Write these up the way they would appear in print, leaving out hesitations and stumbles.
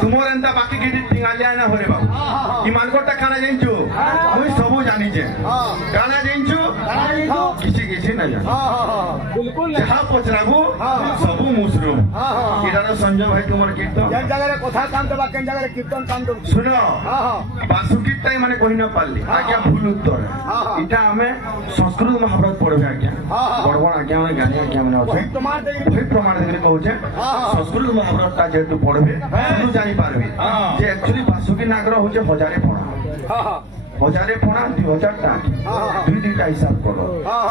तुमर एंता बाकी गिटी टिंगालिया ना होरे बाबू ईमान कोटा खाना जाइंचो मुई सबो जानी जे खाना जाइंचो किछि किछि ना जान बिल्कुल जहा पचराबू सबु मुसरू इरार संजय भाई तुमर कीर्तन जेन जगह रे कथा काम तो केन जगह रे कीर्तन काम तो सुनो बासुकी टाइम माने कहि न पारली आज्ञा भूल उत्तर इटा हमें संस्कृत महाभारत पढ़बे आज्ञा बड़बड़ आज्ञा में गानी आज्ञा में अछि वही प्रमाण देले कहूचे संस्कृत महाभारत ता जेतु पढ़बे तू जानि पारबे जे एक्चुअली बासुकी नागर होचे हजारे पढ़ा हजारे पढ़ा 2000 टा दुई दुईटा हिसाब करो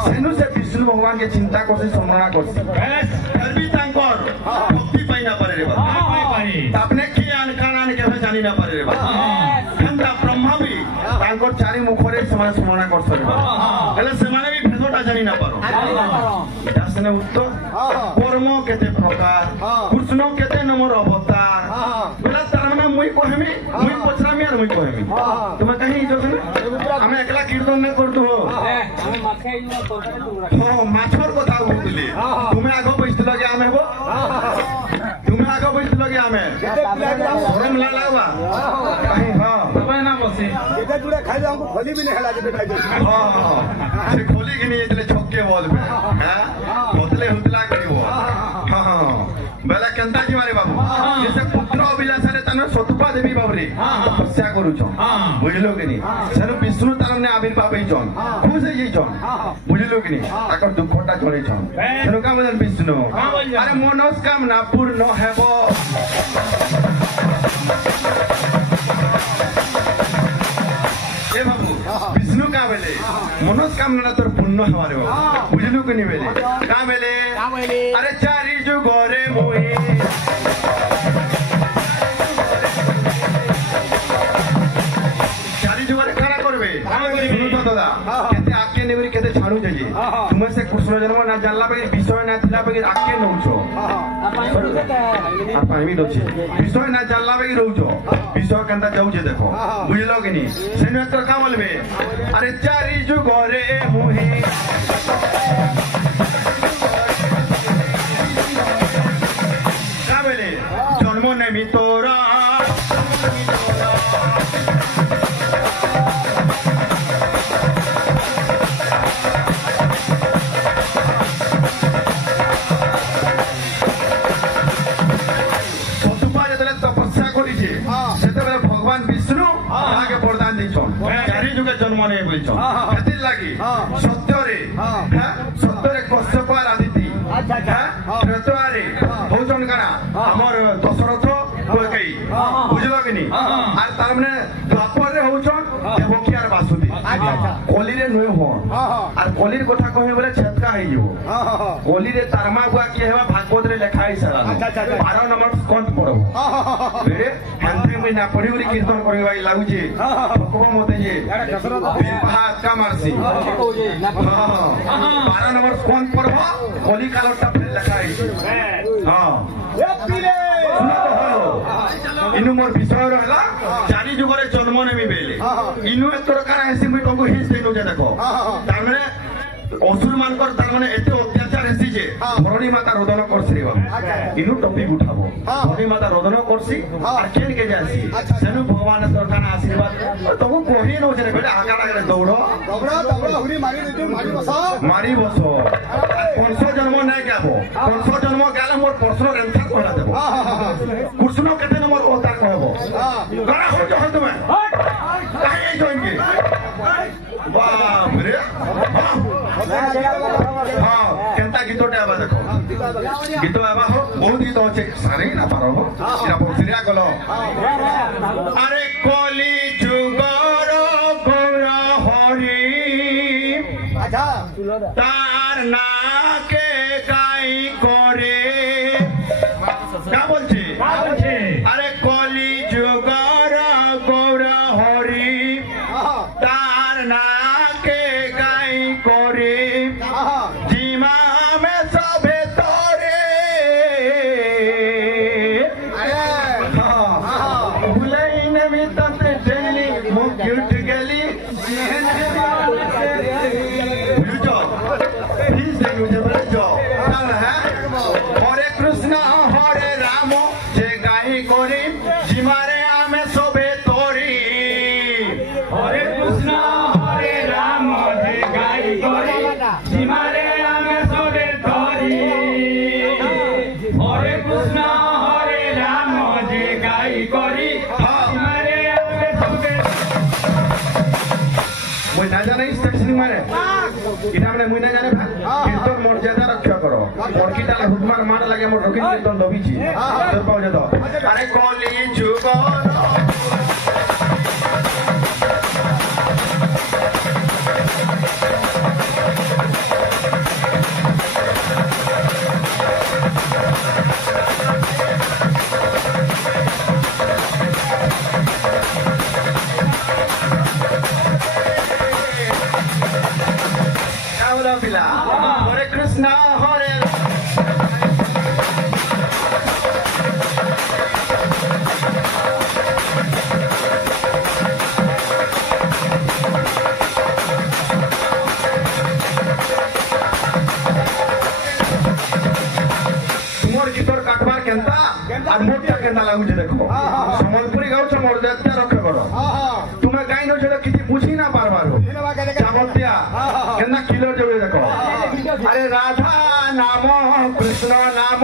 सेनु से विष्णु भगवान के चिंता करसे समरणा करसे फिर भी तांकर भक्ति पाई ना पारे रे बा आपने की अनकान के जानि ना पारे रे बा खंडा ब्रह्मा भी तांकर चारि मुखरे समान समरणा करसे रे बा हेले से माने भी भेदोटा जानि ना पारो दासने उत्तर कर्म केते प्रकार कृष्ण केते नमर अवतार बोला तार माने मुई कहमी मुई पछरामी और मुई कहमी तुम कहीं जो हमें एकला कीर्तन में करतो हो माछर कथा बोलली तुम्हें आगो बैठलो के आमे हो तुम्हें आगो बैठलो के आमे शरम ला लागवा कहीं हां बाबा ना बसे एटा जुड़े खाइ हमको खोली भी नहीं हला जे खाइ हां से खोली के नहीं इतने छक्के बोल पे हां बोतले हुतला करियो हां बेला केंता जी मारे बाबू जैसे पुत्र अभिलाष रे तने सतपा देवी बाबरे तपस्या करू छ बुझलो के नहीं सर विष्णु तारने आविर्भाव ही छन खुश है छन बुझलो के नहीं ताकर दुखटा चले छन सर का मन विष्णु अरे मनोकामना पूर्ण हेबो ए बाबू विष्णु का बेले मनोकामना तोर पूर्ण हमारे बाबू बुझलो के नहीं बेले का बेले अरे चारि जुगरे मोहि दादा केते आके नेबरी केते छाणु जाई तुमे से कृष्ण जन्म ना जानला पे विषय ना थिला पे आके नउछो आपा भी दोछि विषय ना जानला पे रहउछो विषय केंता जाउछे देखो बुझलो कि नी सेने तो का बोलबे अरे चारि जुगरे मोहि का बेले जन्म नेमि तोरा भगवान विष्णु आगे वरदान देछन चारि जुगे जन्म ने बोलछन एति लागि सत्यरे सत्यरे कश्यप आदिति त्रेतवारे भोजन करा हमर दशरथ कोई बुझलो कि नी आर तार माने द्वापर रे होछन देवकी आर वासुदेव कली रे नय हो आर कलीर कथा कहि बोले छेतका है जो कली रे तारमा गुआ के हेबा भागवत रे लिखा है सारा 12 नंबर स्कंद पढ़ो बेरे हंते में ना पढ़ी उरी कीर्तन करबा लागु जे भगवान मते जे हाथ का मारसी 12 नंबर स्कंद पढ़ो कली कालटा लिखा है हां इनु मोर विषय रहला चारि जुगरे जन्म नेमि बेले इनु एतर कारा हेसी मि तंको हिस देनु जे देखो तार माने असुर मानकर तार माने एते अत्याचार हेसी जे धरणी माता रोदन करसी रे इनु टॉपिक उठाबो धरणी माता रोदन करसी आ केन के जासी सेनु भगवान तोर थाना आशीर्वाद तंको कोही न जे बेले आगा आगा दौड़ो हुरी मारी बसो 500 जन्म नै गाबो 500 जन्म गाला मोर प्रश्न आंसर करा देबो कृष्ण केते नंबर अवतार कहबो करा हो जो तुमे काहे जोइंगे बाप रे हां केंता गीतोटे आबा देखो गीत आबा हो बहुत गीत होचे सारे ना पारो इरा पसिरिया गलो अरे कली जुगर गौर हरि अच्छा तार ना के गाई करे क्या बोलछे अरे कली जुगर गौर हरि तार ना के गाई करे जीमा में सबे तोरे भुलई न धरी जिमारे आमे सोबे तोरी हरे कृष्ण हरे राम जे गाई करी जिमारे आमे सोबे तोरी हरे कृष्ण हरे राम जे गाई करी जिमारे आमे सोबे मुई ना जाने इस सेक्शन मारे इटा हमने मुई ना जाने कीर्तन मर्यादा रक्षा करो पड़कीटा हुकमार मार लगे मोर रखी कीर्तन दबिची তোর পাও যেত আরে কলি যুগ পিলা হরে কৃষ্ণ হরে আর মোটটা কেনা লাগুছে দেখো সম্বলপুরি গাউছ মোর দেখতে রক্ষা করো তুমি গাই নছ কিছু বুঝি না পারবার যাবতিয়া কেনা কিলো যাবে দেখো আরে রাধা নাম কৃষ্ণ নাম